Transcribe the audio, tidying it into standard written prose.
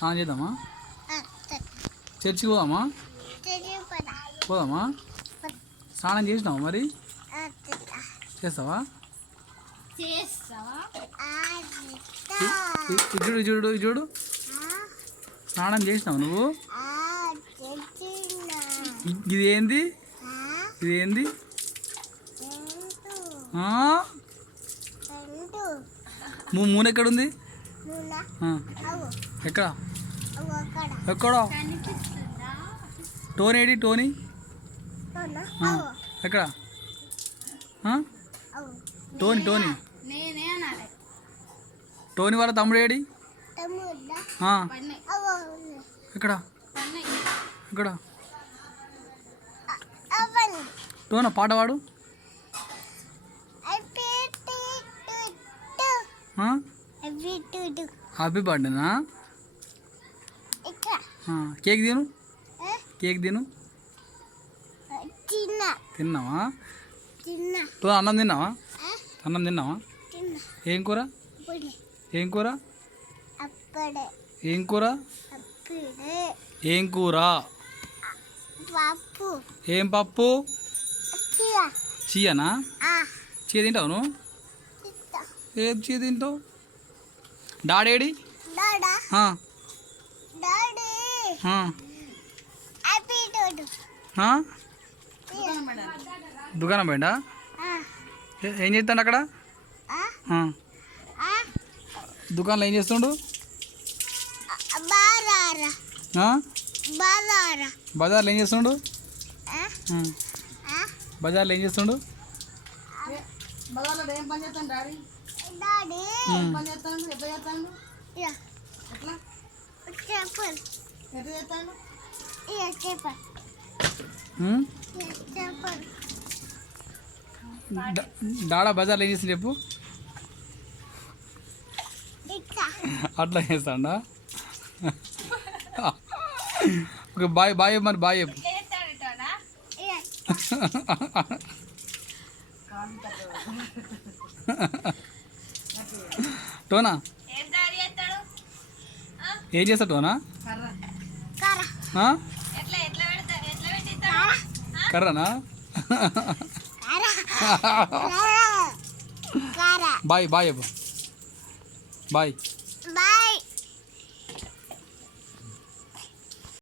స్నానం చేద్దామా? చర్చికి పోదామా? పోదామా? స్నానం చేసినావా మరి? చేస్తావా? చూడు చూడు చూడు, స్నానం చేసినావు నువ్వు? ఇది ఏంది? ఇది ఏంది? మూన్ ఎక్కడుంది? ఎక్కడ ఎక్కడ? Tony AD? టోనీ ఎక్కడ? టోనీ టోనీ టోనీ వాళ్ళ తమ్ముడు ఏడి? ఎక్కడ ఎక్కడ? టోనా పాట పాడు. హ్యాపీ బర్త్డేనా? కేక్ తిను, కేక్ తిను. తిన్నావా? టోనా అన్నం తిన్నావా? అన్నం తిన్నావా? ఏం కూర? ఏం కూర? ఏం కూర? ఏం కూర? ఏం పప్పు? చీయనా? చీయ తింటావు నువ్వు? ఏం చీయ తింటావు? డాడేడి? దుకాణం పోయిండా? ఏం చేస్తాడు అక్కడ? దుకాణంలో ఏం చేస్తుండు? బజార్లో ఏం చేస్తుండు? బజార్లో ఏం చేస్తుండు? డాడా బజార్లో ఏం చేస్తుంది చెప్పు? అట్లా చేస్తాడా? ఓకే బాయ్ బాయ్ మరి బాయ్ చెప్పు. టోనా ఏం చేస్తా టోనా? కర్రనా? బాయ్ బాయ్ చెప్పు. బాయ్.